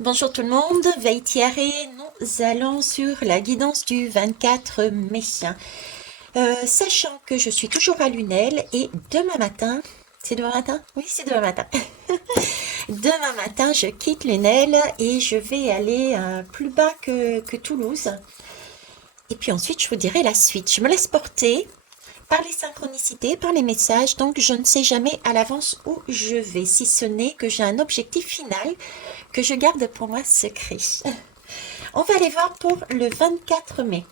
Bonjour tout le monde, Veille Thierry, nous allons sur la guidance du 24 mai. Sachant que je suis toujours à Lunel et demain matin, c'est demain matin? Oui, c'est demain matin. Demain matin, je quitte Lunel et je vais aller plus bas que Toulouse. Et puis ensuite, je vous dirai la suite. Je me laisse porter par les synchronicités, par les messages, donc je ne sais jamais à l'avance où je vais, si ce n'est que j'ai un objectif final que je garde pour moi secret. On va aller voir pour le 24 mai.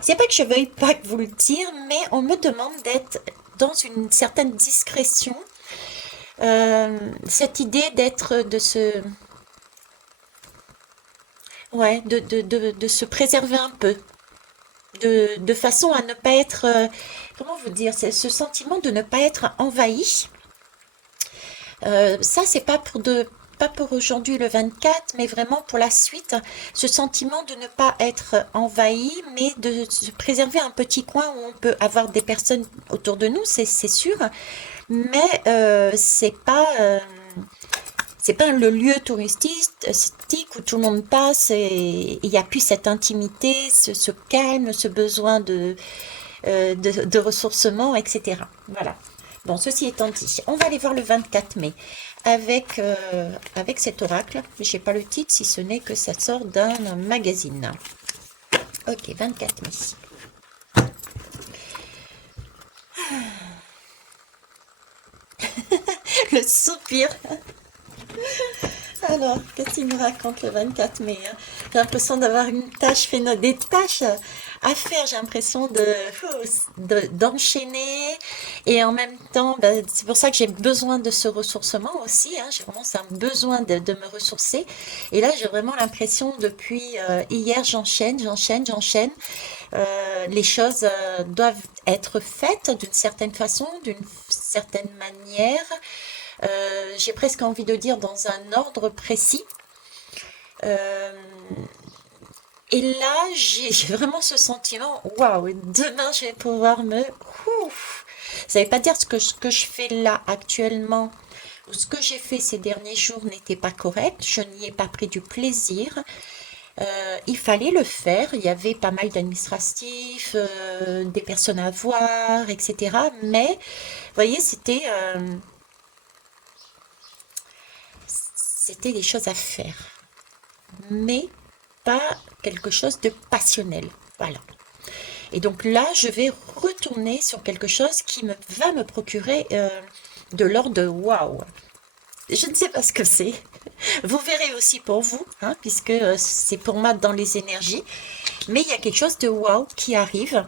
C'est pas que je veuille pas vous le dire, mais on me demande d'être dans une certaine discrétion. Cette idée d'être, ouais, de se préserver un peu, de façon à ne pas être, comment vous dire, c'est ce sentiment de ne pas être envahi. Ça, c'est pas pour aujourd'hui le 24, mais vraiment pour la suite, ce sentiment de ne pas être envahi, mais de se préserver un petit coin où on peut avoir des personnes autour de nous, c'est sûr, mais c'est pas le lieu touristique où tout le monde passe et il n'y a plus cette intimité, ce calme, ce besoin de ressourcement, etc. Voilà. Bon, ceci étant dit, on va aller voir le 24 mai avec cet oracle. Je n'ai pas le titre si ce n'est que ça sort d'un magazine. Ok, 24 mai. Le soupir. Alors, qu'est-ce qu'il nous raconte le 24 mai, hein? J'ai l'impression d'avoir une tâche, des tâches à faire. J'ai l'impression d'enchaîner et en même temps, ben, c'est pour ça que j'ai besoin de ce ressourcement aussi, hein. J'ai vraiment un besoin de me ressourcer. Et là, j'ai vraiment l'impression depuis hier, j'enchaîne. Les choses doivent être faites d'une certaine façon, d'une certaine manière. J'ai presque envie de dire dans un ordre précis. Euh, et là, j'ai vraiment ce sentiment, waouh, demain je vais pouvoir me... Ouf. Ça ne veut pas dire ce que je fais là actuellement, ou ce que j'ai fait ces derniers jours n'était pas correct, je n'y ai pas pris du plaisir. Il fallait le faire, il y avait pas mal d'administratifs, des personnes à voir, etc. Mais, vous voyez, c'était des choses à faire, mais pas quelque chose de passionnel. Voilà. Et donc là, je vais retourner sur quelque chose qui va me procurer de l'ordre de waouh. Je ne sais pas ce que c'est. Vous verrez aussi pour vous, hein, puisque c'est pour moi dans les énergies. Mais il y a quelque chose de waouh qui arrive.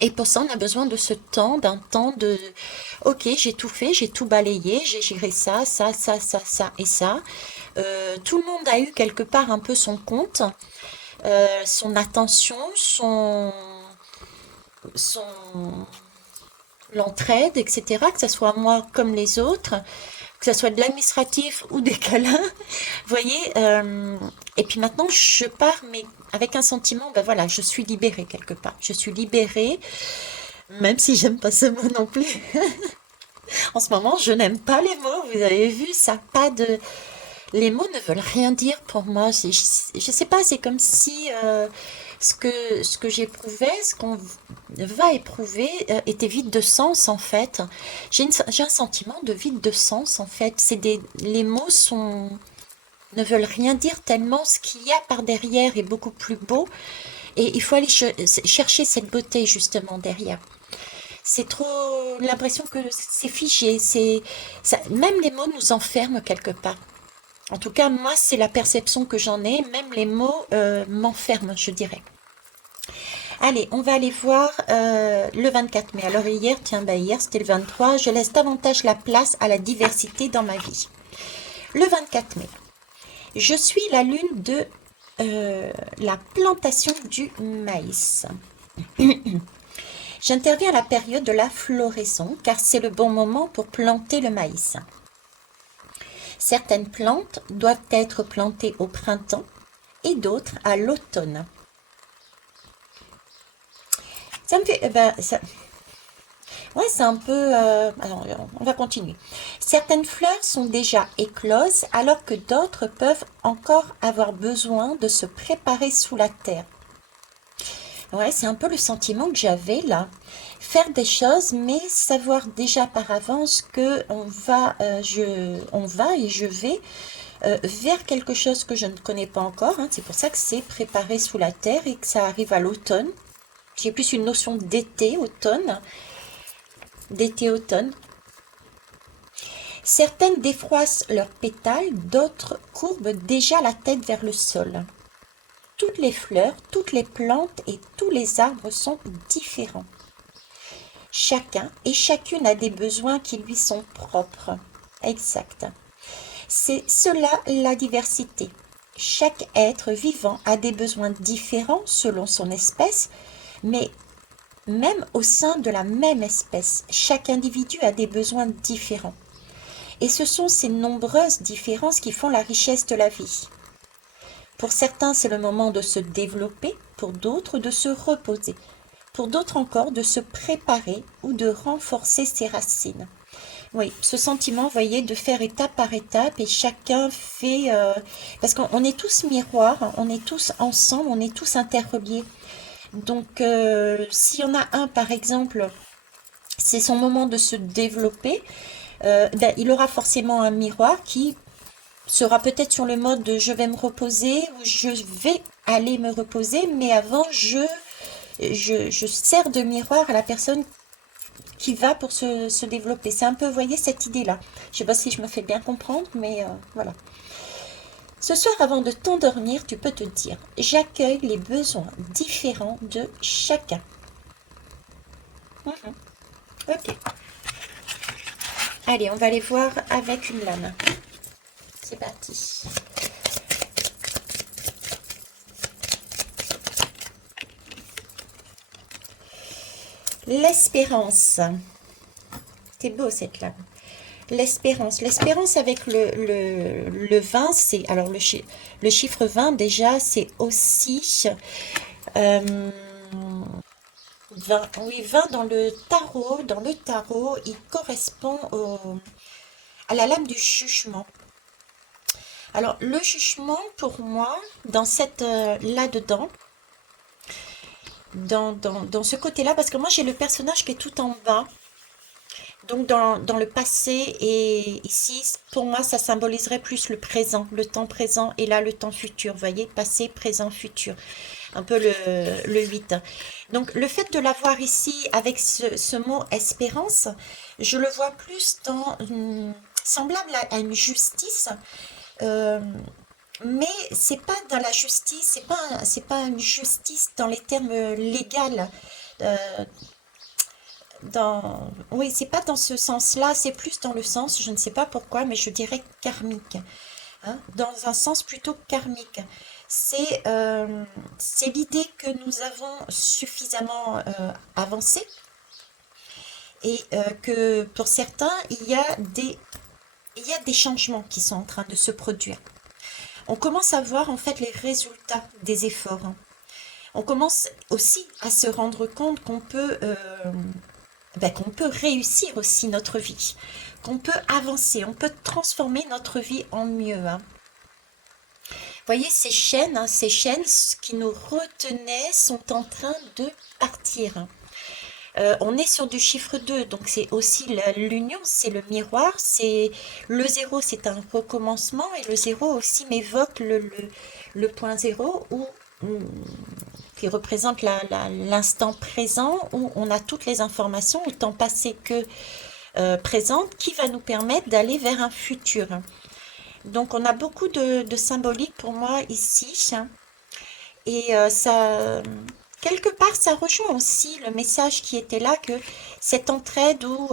Et pour ça, on a besoin de ce temps, d'un temps de ok, j'ai tout fait, j'ai tout balayé, j'ai géré ça et ça. Tout le monde a eu quelque part un peu son compte, son attention, son l'entraide, etc. Que ce soit moi comme les autres, que ce soit de l'administratif ou des câlins. Vous voyez, et puis maintenant, je pars, mais avec un sentiment, ben voilà, je suis libérée quelque part. Je suis libérée, même si j'aime pas ce mot non plus. En ce moment, je n'aime pas les mots, vous avez vu, ça pas de... Les mots ne veulent rien dire pour moi. Je sais pas, c'est comme si ce que j'éprouvais, ce qu'on va éprouver, était vide de sens en fait. J'ai un sentiment de vide de sens en fait. Les mots ne veulent rien dire tellement ce qu'il y a par derrière est beaucoup plus beau. Et il faut aller chercher cette beauté justement derrière. C'est trop l'impression que c'est figé. Même les mots nous enferment quelque part. En tout cas, moi, c'est la perception que j'en ai. Même les mots m'enferment, je dirais. Allez, on va aller voir le 24 mai. Alors hier, tiens, bah hier c'était le 23. Je laisse davantage la place à la diversité dans ma vie. Le 24 mai, je suis la lune de la plantation du maïs. J'interviens à la période de la floraison car c'est le bon moment pour planter le maïs. Certaines plantes doivent être plantées au printemps et d'autres à l'automne. Ça me fait... Ouais, c'est un peu... alors, on va continuer. Certaines fleurs sont déjà écloses alors que d'autres peuvent encore avoir besoin de se préparer sous la terre. Ouais, c'est un peu le sentiment que j'avais là. Faire des choses, mais savoir déjà par avance que on va et je vais vers quelque chose que je ne connais pas encore, hein. C'est pour ça que c'est préparé sous la terre et que ça arrive à l'automne. J'ai plus une notion d'été-automne. Certaines défroissent leurs pétales, d'autres courbent déjà la tête vers le sol. Toutes les fleurs, toutes les plantes et tous les arbres sont différents. Chacun et chacune a des besoins qui lui sont propres. Exact. C'est cela la diversité. Chaque être vivant a des besoins différents selon son espèce, mais même au sein de la même espèce, chaque individu a des besoins différents. Et ce sont ces nombreuses différences qui font la richesse de la vie. Pour certains, c'est le moment de se développer, pour d'autres, de se reposer, pour d'autres encore, de se préparer ou de renforcer ses racines. Oui, ce sentiment, vous voyez, de faire étape par étape et chacun fait... parce qu'on est tous miroirs, on est tous ensemble, on est tous interreliés. Donc, s'il y en a un, par exemple, c'est son moment de se développer, ben, il aura forcément un miroir qui sera peut-être sur le mode de je vais me reposer ou je vais aller me reposer, mais avant, je sers de miroir à la personne qui va pour se développer. C'est un peu, vous voyez, cette idée-là. Je ne sais pas si je me fais bien comprendre, mais voilà. Ce soir, avant de t'endormir, tu peux te dire, j'accueille les besoins différents de chacun. Mhm. Ok. Allez, on va aller voir avec une lame. C'est parti. L'espérance. C'est beau cette lame. L'espérance. L'espérance avec le 20, c'est... Alors le chiffre 20, déjà, c'est aussi... euh, 20, oui, 20 dans le tarot. Dans le tarot, il correspond à la lame du jugement. Alors, le jugement, pour moi, dans cette là-dedans, dans ce côté-là, parce que moi, j'ai le personnage qui est tout en bas. Donc dans le passé et ici, pour moi, ça symboliserait plus le présent, le temps présent et là le temps futur, vous voyez, passé, présent, futur, un peu le 8. Donc le fait de l'avoir ici avec ce mot espérance, je le vois plus semblable à une justice, euh, mais c'est pas dans la justice, c'est pas une justice dans les termes légaux. euh, oui, c'est pas dans ce sens-là, c'est plus dans le sens, je ne sais pas pourquoi, mais je dirais karmique, hein, dans un sens plutôt karmique. C'est l'idée que nous avons suffisamment avancé et que pour certains, il y a des changements qui sont en train de se produire. On commence à voir en fait les résultats des efforts, hein. On commence aussi à se rendre compte qu'on peut réussir aussi notre vie, qu'on peut avancer, on peut transformer notre vie en mieux, hein. Vous voyez, ces chaînes qui nous retenaient sont en train de partir. On est sur du chiffre 2, donc c'est aussi l'union, c'est le miroir, c'est le zéro, c'est un recommencement, et le zéro aussi m'évoque le point zéro qui représente l'instant présent où on a toutes les informations, autant passées que présentes, qui va nous permettre d'aller vers un futur. Donc on a beaucoup de symbolique pour moi ici, hein. Et quelque part, ça rejoint aussi le message qui était là, que cette entraide où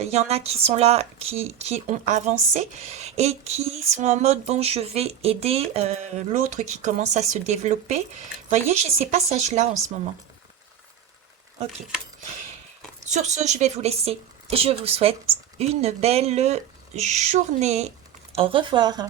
il y en a qui sont là, qui ont avancé et qui sont en mode, bon, je vais aider l'autre qui commence à se développer. Vous voyez, j'ai ces passages-là en ce moment. Ok. Sur ce, je vais vous laisser. Je vous souhaite une belle journée. Au revoir.